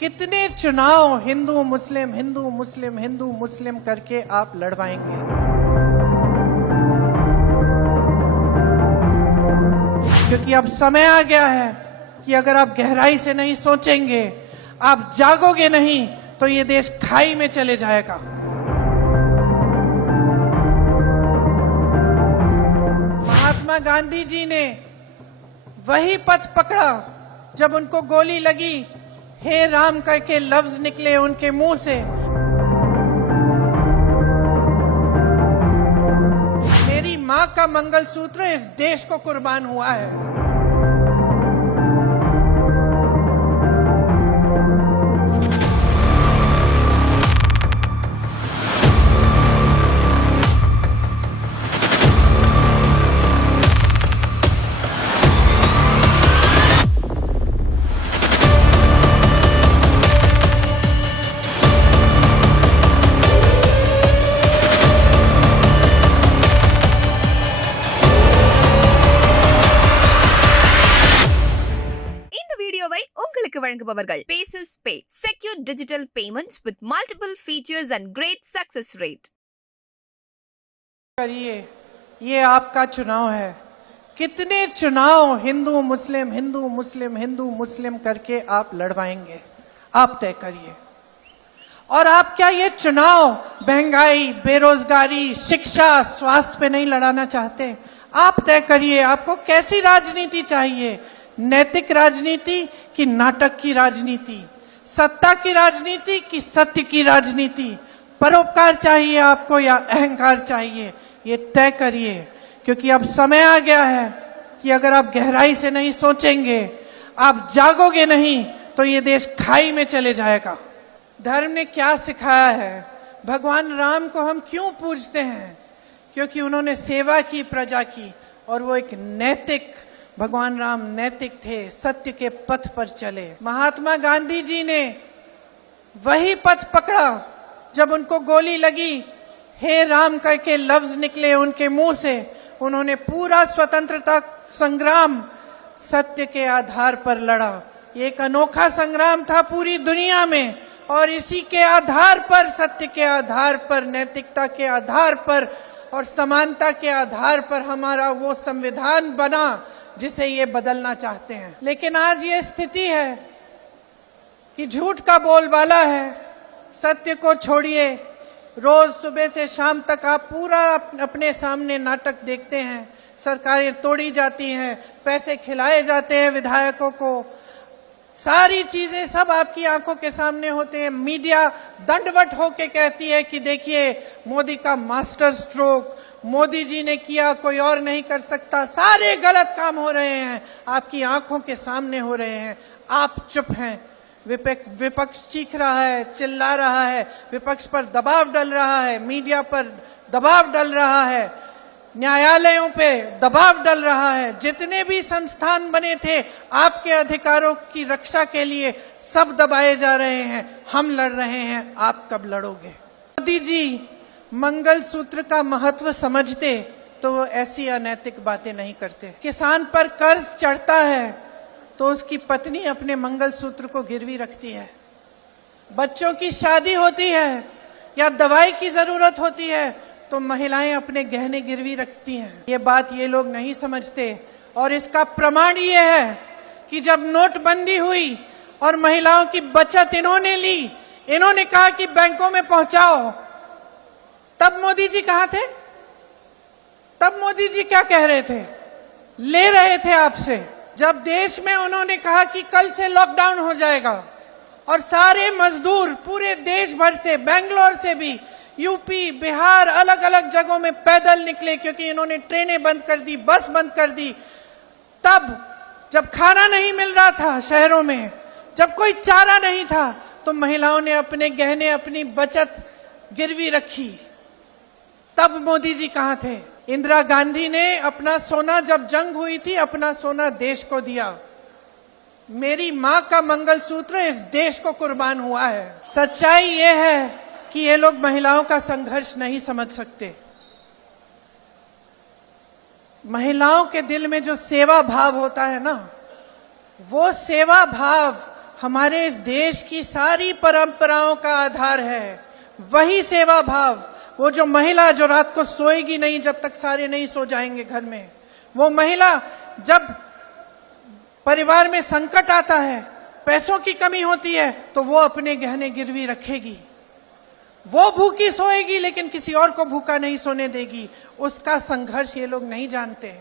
कितने चुनाव हिंदू मुस्लिम हिंदू मुस्लिम हिंदू मुस्लिम करके आप लड़वाएंगे? क्योंकि अब समय आ गया है कि अगर आप गहराई से नहीं सोचेंगे, आप जागोगे नहीं, तो ये देश खाई में चले जाएगा। महात्मा गांधी जी ने वही पथ पकड़ा जब उनको गोली लगी, हे राम करके लफ्ज निकले उनके मुंह से। मेरी मां का मंगलसूत्र इस देश को कुर्बान हुआ है। உங்களுக்கு வழங்குபவர்கள் bases pay, secure digital payments with multiple features and great success rate. करिए, ये आपका चुनाव है। कितने चुनाव हिंदू मुस्लिम हिंदू मुस्लिम हिंदू मुस्लिम करके आप लड़वाएंगे? आप तय करिए। और आप क्या ये चुनाव महंगाई, बेरोजगारी, शिक्षा, स्वास्थ्य पे नहीं लड़ाना चाहते? आप तय करिए, आपको कैसी राजनीति चाहिए? नैतिक राजनीति कि नाटक की राजनीति? सत्ता की राजनीति कि सत्य की राजनीति? परोपकार चाहिए आपको या अहंकार चाहिए? ये तय करिए, क्योंकि अब समय आ गया है कि अगर आप गहराई से नहीं सोचेंगे, आप जागोगे नहीं, तो ये देश खाई में चले जाएगा। धर्म ने क्या सिखाया है? भगवान राम को हम क्यों पूजते हैं? क्योंकि उन्होंने सेवा की प्रजा की, और वो एक नैतिक, भगवान राम नैतिक थे, सत्य के पथ पर चले। महात्मा गांधी जी ने वही पथ पकड़ा जब उनको गोली लगी, हे राम करके लफ्ज निकले उनके मुंह से। उन्होंने पूरा स्वतंत्रता संग्राम सत्य के आधार पर लड़ा। ये एक अनोखा संग्राम था पूरी दुनिया में, और इसी के आधार पर, सत्य के आधार पर, नैतिकता के आधार पर और समानता के आधार पर हमारा वो संविधान बना जिसे ये बदलना चाहते हैं। लेकिन आज ये स्थिति है कि झूठ का बोलबाला है। सत्य को छोड़िए, रोज सुबह से शाम तक आप पूरा अपने सामने नाटक देखते हैं। सरकारें तोड़ी जाती हैं, पैसे खिलाए जाते हैं विधायकों को, सारी चीजें सब आपकी आंखों के सामने होते हैं। मीडिया दंडवत होके कहती है कि देखिए मोदी का मास्टर स्ट्रोक, मोदी जी ने किया, कोई और नहीं कर सकता। सारे गलत काम हो रहे हैं, आपकी आंखों के सामने हो रहे हैं, आप चुप हैं। विपक्ष चीख रहा है, चिल्ला रहा है, विपक्ष पर दबाव डल रहा है, मीडिया पर दबाव डल रहा है, न्यायालयों पे दबाव डल रहा है। जितने भी संस्थान बने थे आपके अधिकारों की रक्षा के लिए, सब दबाए जा रहे हैं। हम लड़ रहे हैं, आप कब लड़ोगे? मोदी जी मंगलसूत्र का महत्व समझते तो वो ऐसी अनैतिक बातें नहीं करते। किसान पर कर्ज चढ़ता है तो उसकी पत्नी अपने मंगलसूत्र को गिरवी रखती है। बच्चों की शादी होती है या दवाई की जरूरत होती है तो महिलाएं अपने गहने गिरवी रखती हैं। ये बात ये लोग नहीं समझते, और इसका प्रमाण ये है कि जब नोटबंदी हुई और महिलाओं की बचत इन्होंने ली, इन्होंने कहा कि बैंकों में पहुंचाओ, तब मोदी जी कहां थे? तब मोदी जी क्या कह रहे थे? ले रहे थे आपसे। जब देश में उन्होंने कहा कि कल से लॉकडाउन हो जाएगा और सारे मजदूर पूरे देश भर से, बेंगलोर से भी, यूपी, बिहार, अलग अलग जगहों में पैदल निकले, क्योंकि इन्होंने ट्रेनें बंद कर दी, बस बंद कर दी। तब जब खाना नहीं मिल रहा था शहरों में, जब कोई चारा नहीं था, तो महिलाओं ने अपने गहने, अपनी बचत गिरवी रखी। तब मोदी जी कहां थे? इंदिरा गांधी ने अपना सोना, जब जंग हुई थी, अपना सोना देश को दिया। मेरी मां का मंगलसूत्र इस देश को कुर्बान हुआ है। सच्चाई ये है कि ये लोग महिलाओं का संघर्ष नहीं समझ सकते। महिलाओं के दिल में जो सेवा भाव होता है ना, वो सेवा भाव हमारे इस देश की सारी परंपराओं का आधार है, वही सेवा भाव। वो जो महिला जो रात को सोएगी नहीं जब तक सारे नहीं सो जाएंगे घर में, वो महिला जब परिवार में संकट आता है, पैसों की कमी होती है, तो वो अपने गहने गिरवी रखेगी। वो भूखी सोएगी लेकिन किसी और को भूखा नहीं सोने देगी। उसका संघर्ष ये लोग नहीं जानते।